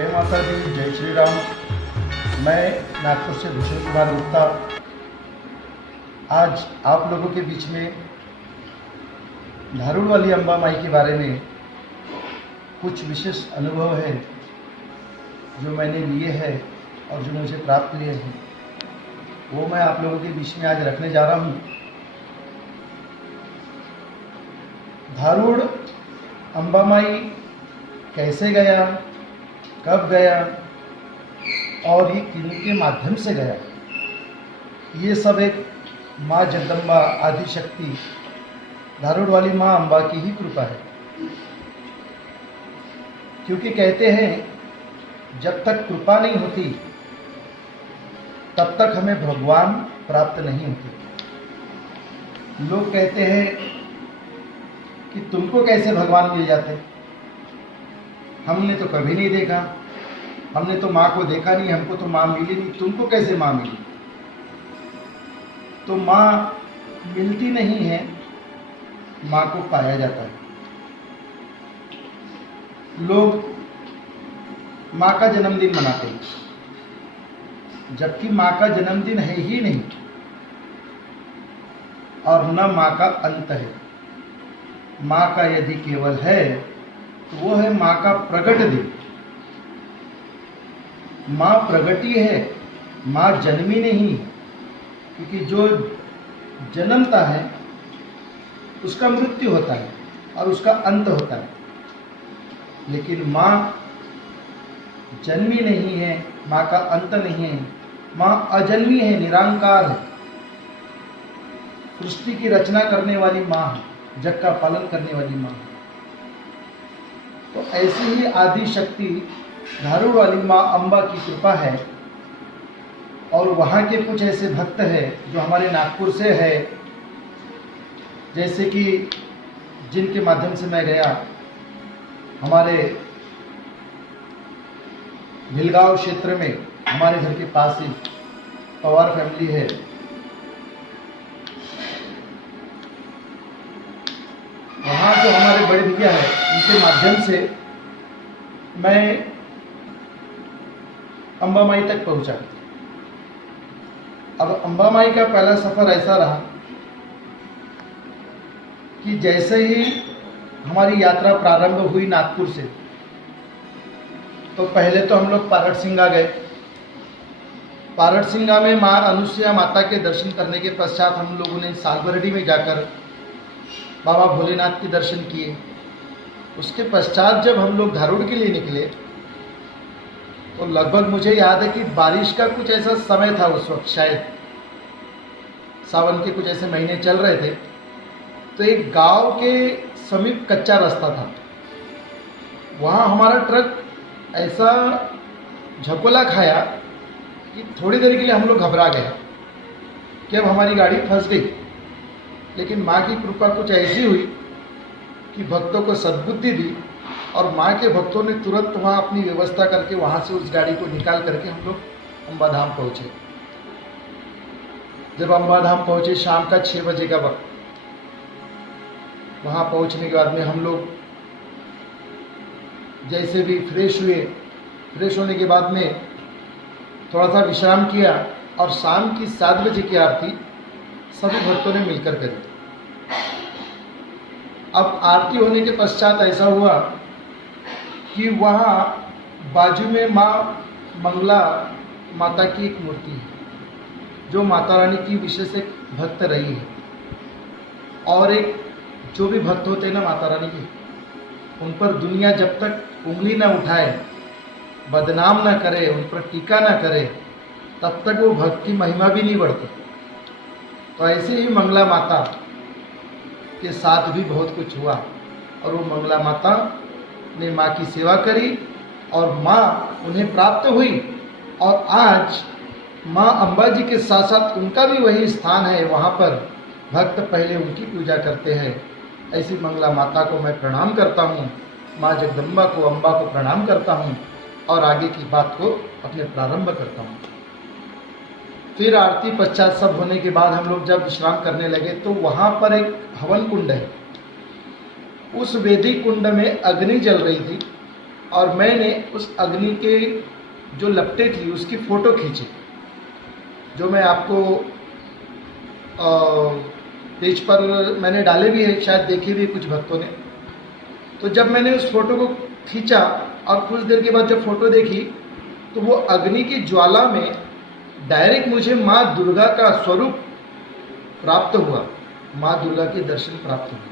जय माता दी, जय श्री राम। मैं नागपुर से भूषण कुमार गुप्ता आज आप लोगों के बीच में धारूड़ वाली अम्बा माई के बारे में कुछ विशेष अनुभव है जो मैंने लिए हैं और जो मुझे प्राप्त हुए हैं, वो मैं आप लोगों के बीच में आज रखने जा रहा हूँ। धारूड़ अम्बा माई कैसे गया, कब गया और ये किनके माध्यम से गया, ये सब एक माँ जगदम्बा आदिशक्ति धारूड़ वाली माँ अम्बा की ही कृपा है। क्योंकि कहते हैं जब तक कृपा नहीं होती तब तक हमें भगवान प्राप्त नहीं होते। लोग कहते हैं कि तुमको कैसे भगवान मिल जाते, हमने तो कभी नहीं देखा, हमने तो माँ को देखा नहीं, हमको तो माँ मिली नहीं, तुमको कैसे माँ मिली। तो माँ मिलती नहीं है, माँ को पाया जाता है। लोग माँ का जन्मदिन मनाते हैं, जबकि माँ का जन्मदिन है ही नहीं और न माँ का अंत है। माँ का यदि केवल है तो वो है माँ का प्रकट दिन। माँ प्रगटी है, माँ जन्मी नहीं, क्योंकि जो जन्मता है उसका मृत्यु होता है और उसका अंत होता है। लेकिन माँ जन्मी नहीं है, माँ का अंत नहीं है, माँ अजन्मी है, निरंकार है, सृष्टि की रचना करने वाली माँ है, जग का पालन करने वाली माँ है। तो ऐसी ही आदि शक्ति धारूड़ वाली माँ अम्बा की कृपा है। और वहाँ के कुछ ऐसे भक्त हैं जो हमारे नागपुर से है, जैसे कि जिनके माध्यम से मैं गया, हमारे भिलगांव क्षेत्र में हमारे घर के पास ही पवार फैमिली है। वहाँ जो हमारे बड़े भैया है, उनके माध्यम से मैं अम्बा माई तक पहुँचा। अब अम्बा माई का पहला सफ़र ऐसा रहा कि जैसे ही हमारी यात्रा प्रारंभ हुई नागपुर से, तो पहले तो हम लोग पारट सिंगा गए। पारट सिंगा में माँ अनुसुईया माता के दर्शन करने के पश्चात हम लोगों ने सालबरडी में जाकर बाबा भोलेनाथ के दर्शन किए। उसके पश्चात जब हम लोग धारूड़ के लिए निकले तो लगभग मुझे याद है कि बारिश का कुछ ऐसा समय था उस वक्त, शायद सावन के कुछ ऐसे महीने चल रहे थे। तो एक गांव के समीप कच्चा रास्ता था, वहाँ हमारा ट्रक ऐसा झकोला खाया कि थोड़ी देर के लिए हम लोग घबरा गए कि अब हमारी गाड़ी फंस गई। लेकिन माँ की कृपा कुछ ऐसी हुई कि भक्तों को सद्बुद्धि दी और माँ के भक्तों ने तुरंत वहाँ अपनी व्यवस्था करके वहाँ से उस गाड़ी को निकाल करके हम लोग अम्बा धाम पहुँचे। जब अम्बा धाम पहुँचे शाम का 6 बजे का वक्त, वहाँ पहुँचने के बाद में हम लोग जैसे भी फ्रेश हुए, फ्रेश होने के बाद में थोड़ा सा विश्राम किया और शाम की 7 बजे की आरती सभी भक्तों ने मिलकर करी। अब आरती होने के पश्चात ऐसा हुआ कि वहाँ बाजू में माँ मंगला माता की एक मूर्ति है, जो माता रानी की विशेष एक भक्त रही है। और एक जो भी भक्त होते हैं ना माता रानी के, उन पर दुनिया जब तक उंगली ना उठाए, बदनाम ना करे, उन पर टीका ना करे, तब तक वो भक्त की महिमा भी नहीं बढ़ती। तो ऐसे ही मंगला माता के साथ भी बहुत कुछ हुआ और वो मंगला माता ने माँ की सेवा करी और माँ उन्हें प्राप्त हुई। और आज माँ अम्बा जी के साथ साथ उनका भी वही स्थान है, वहाँ पर भक्त पहले उनकी पूजा करते हैं। ऐसी मंगला माता को मैं प्रणाम करता हूँ, माँ जगदम्बा को, अम्बा को प्रणाम करता हूँ और आगे की बात को अपने प्रारंभ करता हूँ। फिर आरती पश्चात सब होने के बाद हम लोग जब विश्राम करने लगे तो वहाँ पर एक हवन कुंड है। उस वेदी कुंड में अग्नि जल रही थी और मैंने उस अग्नि के जो लपटें थी उसकी फ़ोटो खींची, जो मैं आपको पेज पर मैंने डाले भी है, शायद देखे भी कुछ भक्तों ने। तो जब मैंने उस फोटो को खींचा और कुछ देर के बाद जब फोटो देखी तो वो अग्नि की ज्वाला में डायरेक्ट मुझे माँ दुर्गा का स्वरूप प्राप्त हुआ, माँ दुर्गा के दर्शन प्राप्त हुए।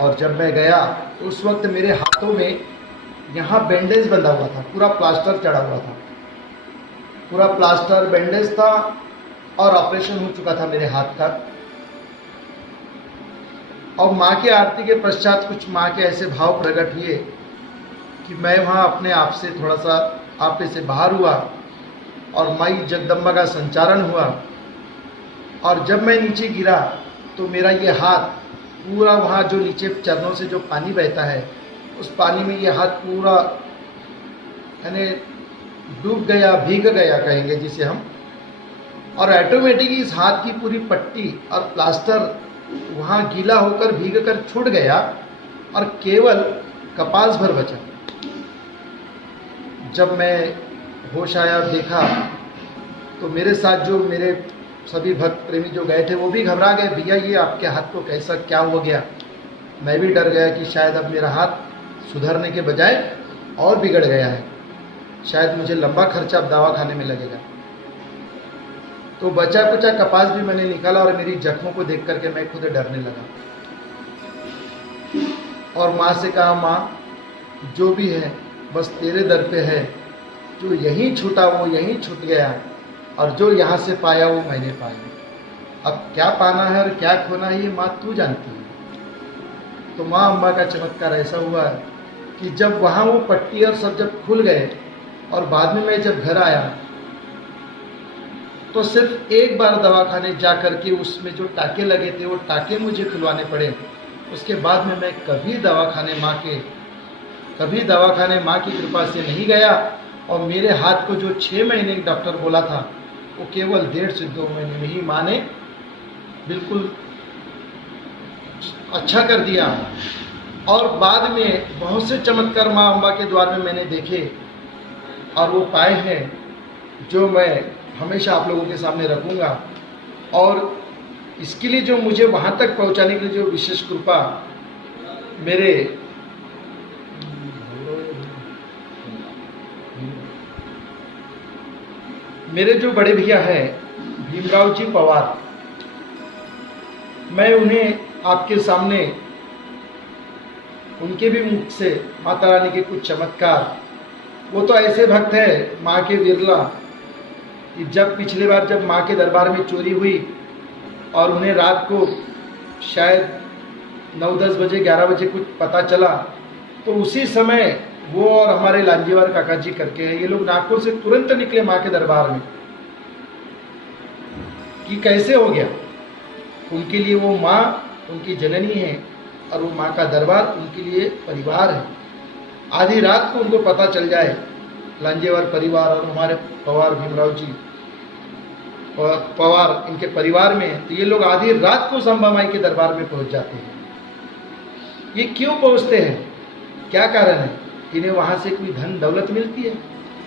और जब मैं गया उस वक्त मेरे हाथों में यहाँ बैंडेज बंधा हुआ था, पूरा प्लास्टर चढ़ा हुआ था, पूरा प्लास्टर बैंडेज था और ऑपरेशन हो चुका था मेरे हाथ का। और माँ की आरती के पश्चात कुछ माँ के ऐसे भाव प्रकट हुए कि मैं वहाँ अपने आप से थोड़ा सा आपे से बाहर हुआ और माई जगदम्बा का संचारण हुआ। और जब मैं नीचे गिरा तो मेरा ये हाथ पूरा वहाँ जो नीचे चरणों से जो पानी बहता है उस पानी में ये हाथ पूरा यानी डूब गया, भीग गया कहेंगे जिसे हम। और ऑटोमेटिक इस हाथ की पूरी पट्टी और प्लास्टर वहाँ गीला होकर भीग कर छूट गया और केवल कपास भर बचा। जब मैं होश आया देखा तो मेरे साथ जो मेरे सभी भक्त प्रेमी जो गए थे वो भी घबरा गए, भैया ये आपके हाथ को कैसा क्या हो गया। मैं भी डर गया कि शायद अब मेरा हाथ सुधरने के बजाय और बिगड़ गया है, शायद मुझे लंबा खर्चा अब दवाखाने में लगेगा। तो बचा कुचा कपास भी मैंने निकाला और मेरी जख्मों को देख करके मैं खुद डरने लगा और माँ से कहा, माँ जो भी है बस तेरे दर पे है, जो यहीं छूटा वो यहीं छूट गया और जो यहाँ से पाया वो मैंने पाया। अब क्या पाना है और क्या खोना है ये माँ तू जानती है। तो माँ अम्बा का चमत्कार ऐसा हुआ कि जब वहाँ वो पट्टी और सब जब खुल गए और बाद में मैं जब घर आया तो सिर्फ एक बार दवाखाने जा कर के उसमें जो टाके लगे थे वो टाके मुझे खुलवाने पड़े। उसके बाद में मैं कभी दवाखाने माँ की कृपा से नहीं गया। और मेरे हाथ को जो 6 महीने डॉक्टर बोला था वो केवल 1.5 से 2 महीने में ही माँ ने बिल्कुल अच्छा कर दिया। और बाद में बहुत से चमत्कार माँ अम्बा के द्वार में मैंने देखे और वो पाए हैं जो मैं हमेशा आप लोगों के सामने रखूँगा। और इसके लिए जो मुझे वहाँ तक पहुँचाने के लिए जो विशेष कृपा मेरे जो बड़े भैया हैं भीमराव जी पवार, मैं उन्हें आपके सामने उनके भी मुख से माता रानी के कुछ चमत्कार, वो तो ऐसे भक्त हैं माँ के विरला कि जब पिछली बार जब माँ के दरबार में चोरी हुई और उन्हें रात को शायद 9-10 बजे 11 बजे कुछ पता चला तो उसी समय वो और हमारे लांजीवार काका जी करके हैं, ये लोग नागपुर से तुरंत निकले माँ के दरबार में कि कैसे हो गया। उनके लिए वो माँ उनकी जननी है और वो माँ का दरबार उनके लिए परिवार है। आधी रात को उनको पता चल जाए लांजेवार परिवार और हमारे पवार भीमराव जी पवार इनके परिवार में, तो ये लोग आधी रात को संभा माई के दरबार में पहुंच जाते हैं। ये क्यों पहुंचते हैं, क्या कारण है? इन्हें वहां से कोई धन दौलत मिलती है?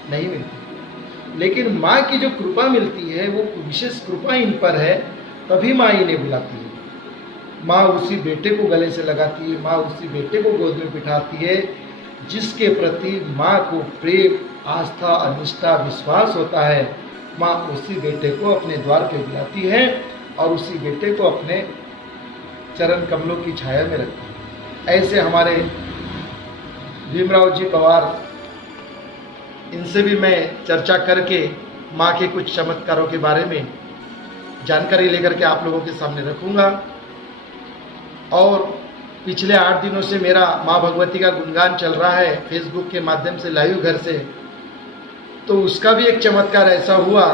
नहीं मिलती, लेकिन माँ की जो कृपा मिलती है वो विशेष कृपा इन पर है, तभी माँ इन्हें बुलाती है। माँ उसी बेटे को गले से लगाती है, माँ उसी बेटे को गोद में बिठाती है जिसके प्रति माँ को प्रेम, आस्था, निष्ठा, विश्वास होता है। माँ उसी बेटे को अपने द्वार पे बुलाती है और उसी बेटे को अपने चरण कमलों की छाया में रखती है। ऐसे हमारे भीमराव जी पवार, इनसे भी मैं चर्चा करके माँ के कुछ चमत्कारों के बारे में जानकारी लेकर के आप लोगों के सामने रखूँगा। और पिछले 8 दिनों से मेरा माँ भगवती का गुणगान चल रहा है फेसबुक के माध्यम से लाइव घर से, तो उसका भी एक चमत्कार ऐसा हुआ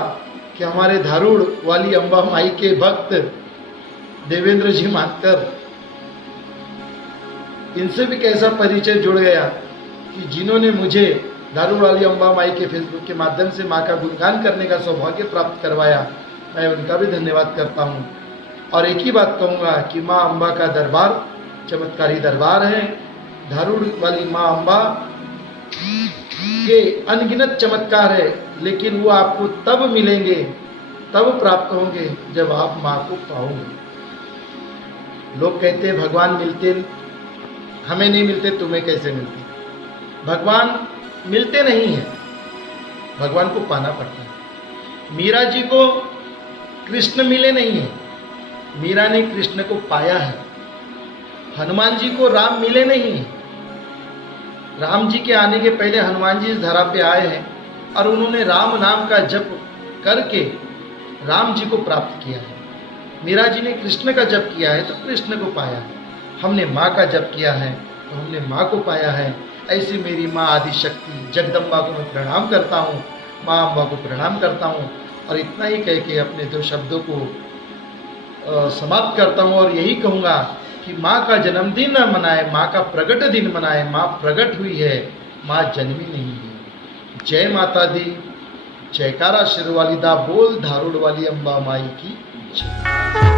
कि हमारे धारूड़ वाली अम्बा माई के भक्त देवेंद्र जी मानकर, इनसे भी कैसा परिचय जुड़ गया कि जिन्होंने मुझे धारूड़ वाली अम्बा माई के फेसबुक के माध्यम से माँ का गुणगान करने का सौभाग्य प्राप्त करवाया, मैं उनका भी धन्यवाद करता हूँ। और एक ही बात कहूँगा कि माँ अम्बा का दरबार चमत्कारी दरबार है। धारूड़ वाली माँ अम्बा के अनगिनत चमत्कार है, लेकिन वो आपको तब मिलेंगे, तब प्राप्त होंगे जब आप माँ को पाओगे। लोग कहते हैं भगवान मिलते, हमें नहीं मिलते, तुम्हें कैसे मिलते? भगवान मिलते नहीं हैं, भगवान को पाना पड़ता है। मीरा जी को कृष्ण मिले नहीं हैं, मीरा ने कृष्ण को पाया है। हनुमान जी को राम मिले नहीं हैं, राम जी के आने के पहले हनुमान जी इस धरा पे आए हैं और उन्होंने राम नाम का जप करके राम जी को प्राप्त किया है। मीरा जी ने कृष्ण का जप किया है तो कृष्ण को पाया है। हमने माँ का जप किया है तो हमने माँ को पाया है। ऐसी मेरी माँ आदिशक्ति जगदम्बा को मैं प्रणाम करता हूँ, माँ अम्बा को प्रणाम करता हूँ। और इतना ही कह के अपने 2 शब्दों को समाप्त करता हूँ और यही कहूँगा कि माँ का जन्मदिन मनाए, माँ का प्रगट दिन मनाए। माँ प्रगट हुई है, माँ जन्मी नहीं है। जय माता दी, जयकारा शेरवाली दा बोल, धारूड़ वाली अम्बा माई की जय।